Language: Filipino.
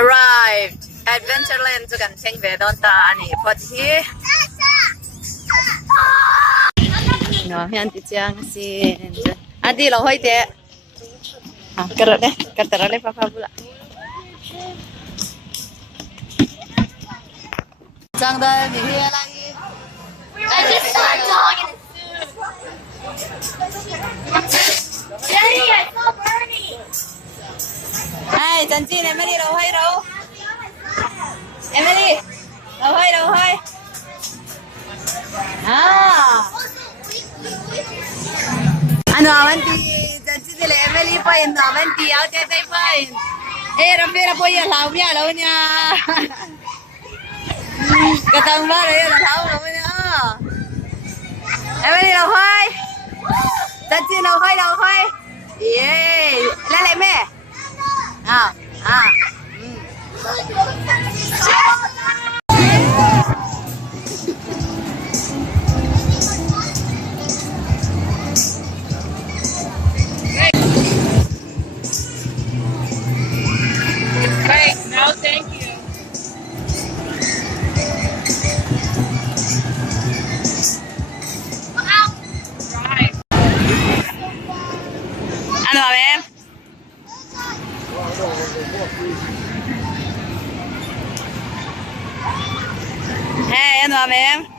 arrived Adventureland 就กันเชียงเบดอนตาอันนี้พอดีเนาะยันติจังสิอันนี้เราห้อยเตะกระโดดเลยกระโดดเลยพาpulaจังได้มีเฮียlagi I just saw a dog in a suit. Daddy, I saw Bernie. Hey, Janjin, Emily, đâu hay đâu? Emily, đâu hay đâu hay? Ah. Ano avanti, Janjin dile Emily pa in avanti, out tay pa in. Rapira po yan, law niya. Katamba na yun, law niya. Emily, đâu hay? Janjin, đâu hay? Yeah, lại mẹ. Right, no, thank you. Right. Ano ba, Mem? Hey, ano ba, Mem?